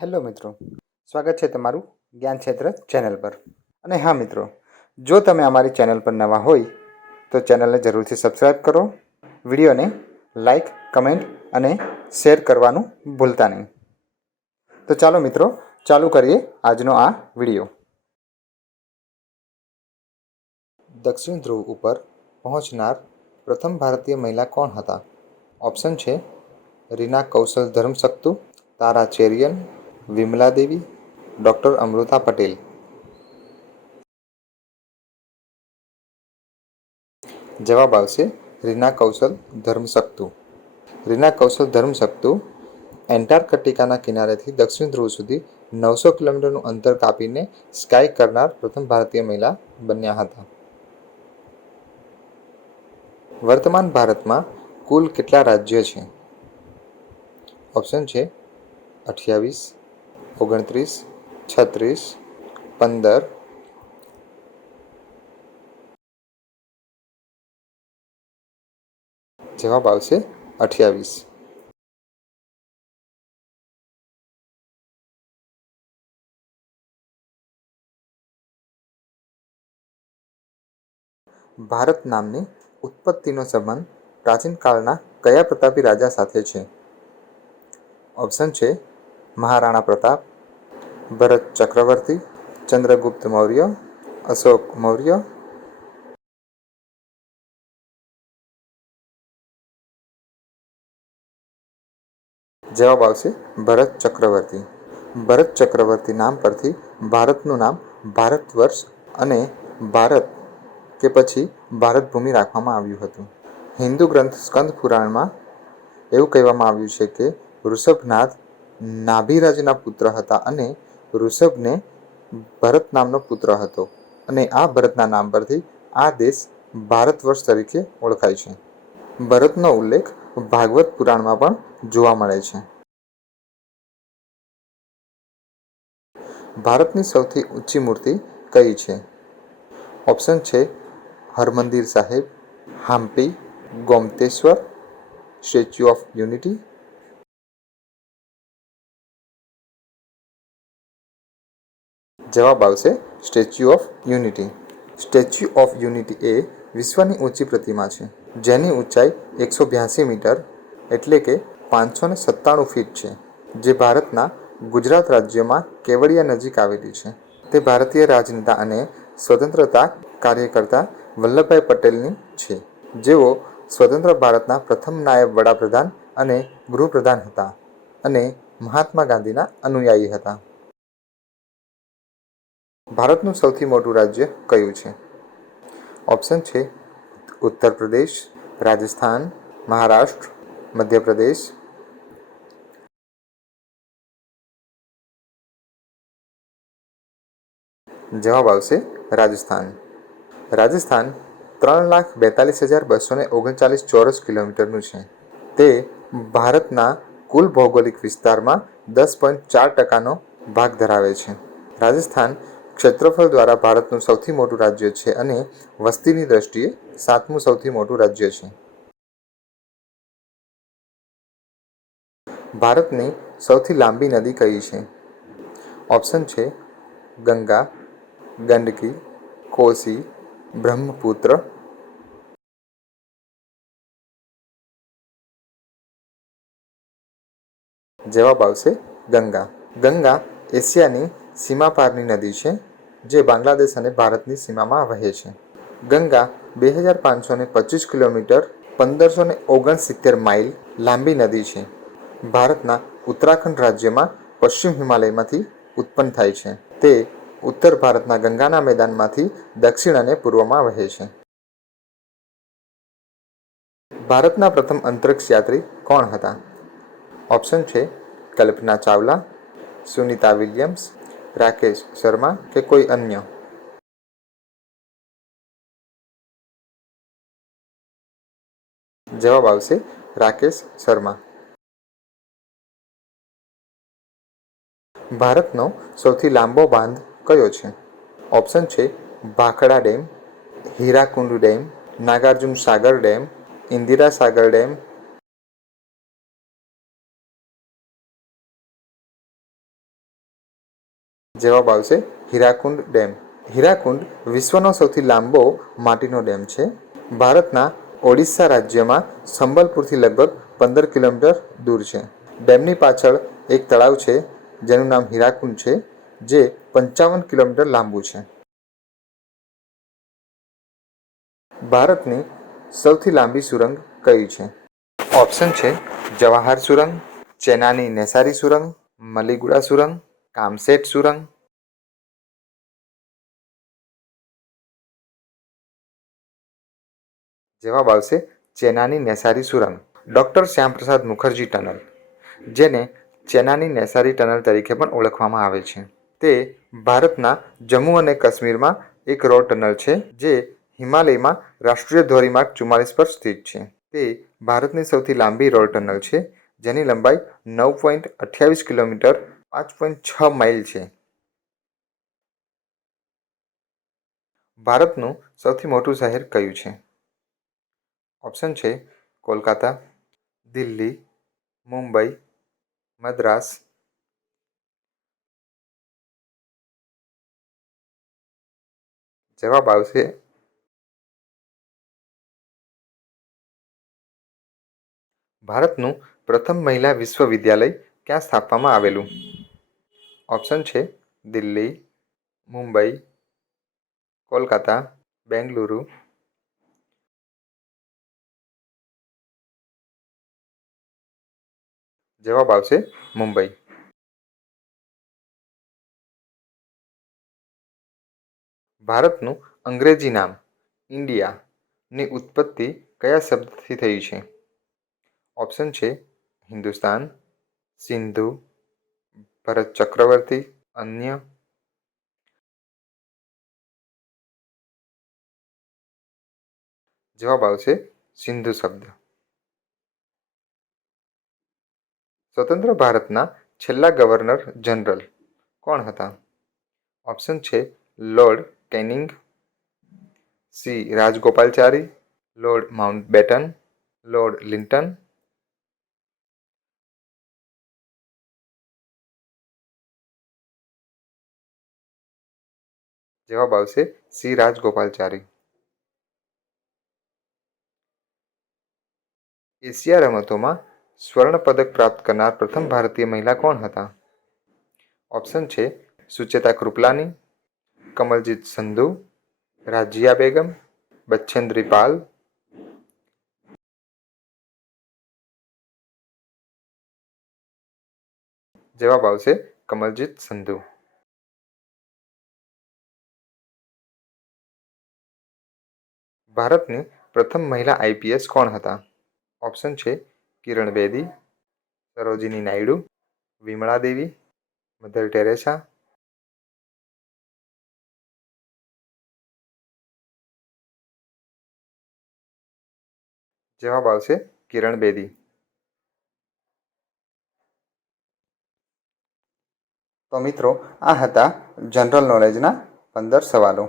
Hello મિત્રો, સ્વાગત છે તમારું જ્ઞાન ક્ષેત્ર ચેનલ પર. અને હા મિત્રો, જો તમે અમારી ચેનલ પર નવા હોય તો ચેનલને જરૂરથી સબસ્ક્રાઈબ કરો, વિડીયોને લાઈક, કમેન્ટ અને શેર કરવાનું ભૂલતા નહીં. તો ચાલો મિત્રો, ચાલુ કરીએ આજનો આ વિડીયો. દક્ષિણ ધ્રુવ ઉપર પહોંચનાર પ્રથમ ભારતીય મહિલા કોણ હતા? ઓપ્શન છે રીના કૌશલ ધર્મશક્તુ, તારા ચેરિયન, વિમલા દેવી, ડૉક્ટર અમૃતા પટેલ. જવાબ આવશે રીના કૌશલ ધર્મશક્તુ. રીના કૌશલ ધર્મશક્તુ એન્ટાર્કટિકાના કિનારેથી દક્ષિણ ધ્રુવ સુધી 900 કિલોમીટરનું અંતર કાપીને સ્કાય કરનાર પ્રથમ ભારતીય મહિલા બન્યા હતા. વર્તમાન ભારતમાં કુલ કેટલા રાજ્યો છે? ઓપ્શન છે 28, 29, 36, 15. જવાબ આવશે 28. ભારત નામની ઉત્પત્તિનો સંબંધ પ્રાચીન કાળના કયા પ્રતાપી રાજા સાથે છે? ઓપ્શન છે મહારાણા પ્રતાપ, ભરત ચક્રવર્તી, ચંદ્રગુપ્ત મૌર્ય, અશોક મૌર્ય. જવાબ આવશે ભરત ચક્રવર્તી. ભરત ચક્રવર્તી નામ પરથી ભારતનું નામ ભારત વર્ષ અને ભારત કે પછી ભારત ભૂમિ રાખવામાં આવ્યું હતું. હિન્દુ ગ્રંથ સ્કંદ પુરાણમાં એવું કહેવામાં આવ્યું છે કે ઋષભનાથ નાભિરાજના પુત્ર હતા અને ઋષભને ભરત નામનો પુત્ર હતો અને આ ભરતના નામ પરથી આ દેશ ભારત વર્ષ તરીકે ઓળખાય છે. ભરતનો ઉલ્લેખ ભાગવત પુરાણમાં પણ જોવા મળે છે. ભારતની સૌથી ઊંચી મૂર્તિ કઈ છે? ઓપ્શન છે Harmandir Sahib, Hampi, Gomateshwar, Statue of Unity. જવાબ આવશે Statue of Unity. Statue of Unity એ વિશ્વની ઊંચી પ્રતિમા છે જેની ઊંચાઈ 182 મીટર એટલે કે 597 ફીટ છે, જે ભારતના ગુજરાત રાજ્યમાં કેવડિયા નજીક આવેલી છે. તે ભારતીય રાજનેતા અને સ્વતંત્રતા કાર્યકર્તા વલ્લભભાઈ પટેલની છે, જેઓ સ્વતંત્ર ભારતના પ્રથમ નાયબ વડાપ્રધાન અને ગૃહપ્રધાન હતા અને મહાત્મા ગાંધીના અનુયાયી હતા. ભારતનું સૌથી મોટું રાજ્ય કયું છે? ઓપ્શન છે ઉત્તર પ્રદેશ, રાજસ્થાન, મહારાષ્ટ્ર, મધ્યપ્રદેશ. જવાબ આવશે રાજસ્થાન. રાજસ્થાન 3,42,239 ચોરસ કિલોમીટરનું છે. તે ભારતના કુલ ભૌગોલિક વિસ્તારમાં 10.4% ભાગ ધરાવે છે. રાજસ્થાન ક્ષેત્રફળ દ્વારા ભારતનું સૌથી મોટું રાજ્ય છે અને વસ્તીની દ્રષ્ટિએ 7મું સૌથી મોટું રાજ્ય છે. ભારતની સૌથી લાંબી નદી કઈ છે? ઓપ્શન છે ગંગા, ગંડકી, કોસી, બ્રહ્મપુત્ર. જવાબ આવશે ગંગા. ગંગા એશિયાની સીમા પારની નદી છે જે બાંગ્લાદેશ અને ભારતની સીમામાં વહે છે. ગંગા 2525 કિલોમીટર 1569 માઇલ લાંબી નદી છે. ભારતના ઉત્તરાખંડ રાજ્યમાં પશ્ચિમ હિમાલયમાંથી ઉત્પન્ન થાય છે. તે ઉત્તર ભારતના ગંગાના મેદાનમાંથી દક્ષિણ અને પૂર્વમાં વહે છે. ભારતના પ્રથમ અંતરિક્ષ યાત્રી કોણ હતા? ઓપ્શન છે કલ્પના ચાવલા, સુનિતા વિલિયમ્સ, રાકેશ શર્મા કે કોઈ અન્ય. જવાબ આવશે રાકેશ શર્મા. ભારતનો સૌથી લાંબો બાંધ કયો છે? ઓપ્શન છે ભાખડા ડેમ, હીરાકુંડ ડેમ, નાગાર્જુન સાગર ડેમ, ઇન્દિરા સાગર ડેમ. જવાબ આવશે હીરાકુંડ ડેમ. હીરાકુંડ વિશ્વનો સૌથી લાંબો માટીનો ડેમ છે. ભારતના ઓડિશા રાજ્યમાં સંબલપુરથી લગભગ 15 કિલોમીટર દૂર છે. ડેમની પાછળ એક તળાવ છે જેનું નામ હીરાકુંડ છે, જે 55 કિલોમીટર લાંબુ છે. ભારતની સૌથી લાંબી સુરંગ કઈ છે? ઓપ્શન છે જવાહર સુરંગ, ચેનાની નેસારી સુરંગ, મલીગુડા સુરંગ, કામસેટ સુરંગ. જવાબ આવશે ચેનાની નેસારી સુરંગ. ડૉક્ટર શ્યામપ્રસાદ મુખર્જી ટનલ, જેને ચેનાની નેસારી ટનલ તરીકે પણ ઓળખવામાં આવે છે, તે ભારતના જમ્મુ અને કાશ્મીરમાં એક રોડ ટનલ છે જે હિમાલયમાં રાષ્ટ્રીય ધોરીમાર્ગ 44 પર સ્થિત છે. તે ભારતની સૌથી લાંબી રોડ ટનલ છે, જેની લંબાઈ 9.28 કિલોમીટર 5.6 માઇલ છે. ભારતનું સૌથી મોટું શહેર કયું છે? ઓપ્શન છે કોલકાતા, દિલ્હી, મુંબઈ, મદ્રાસ. જવાબ આવશે ભારતનું પ્રથમ મહિલા વિશ્વવિદ્યાલય ક્યાં સ્થાપવામાં આવેલું? ઓપ્શન છે દિલ્હી, મુંબઈ, કોલકાતા, બેંગલુરુ. જવાબ આવશે મુંબઈ. ભારતનું અંગ્રેજી નામ ઇન્ડિયાની ઉત્પત્તિ કયા શબ્દથી થઈ છે? ઓપ્શન છે હિન્દુસ્તાન, સિંધુ, ભરત ચક્રવર્તી, અન્ય. જવાબ આવશે સિંધુ શબ્દ. સ્વતંત્ર ભારતના છેલ્લા ગવર્નર જનરલ કોણ હતા? ઓપ્શન છે Lord Canning, C Rajagopalachari, Lord Mountbatten, Lord Linton. જવાબ આવશે સી રાજગોપાલચારી. એશિયા રમતોમાં સ્વર્ણ પદક પ્રાપ્ત કરનાર પ્રથમ ભારતીય મહિલા કોણ હતા? ઓપ્શન છે સુચેતા કૃપલાની, કમલજીત સંધુ, રાજિયા બેગમ, બચ્ચેન્દ્રી પાલ. જવાબ આવશે કમલજીત સંધુ. ભારતની પ્રથમ મહિલા આઈપીએસ કોણ હતા? ઓપ્શન છે કિરણ બેદી, સરોજિની નાયડુ, વિમળા દેવી, મધર ટેરેસા. જવાબ આવશે કિરણ બેદી. તો મિત્રો, આ હતા જનરલ નોલેજના 15 સવાલો.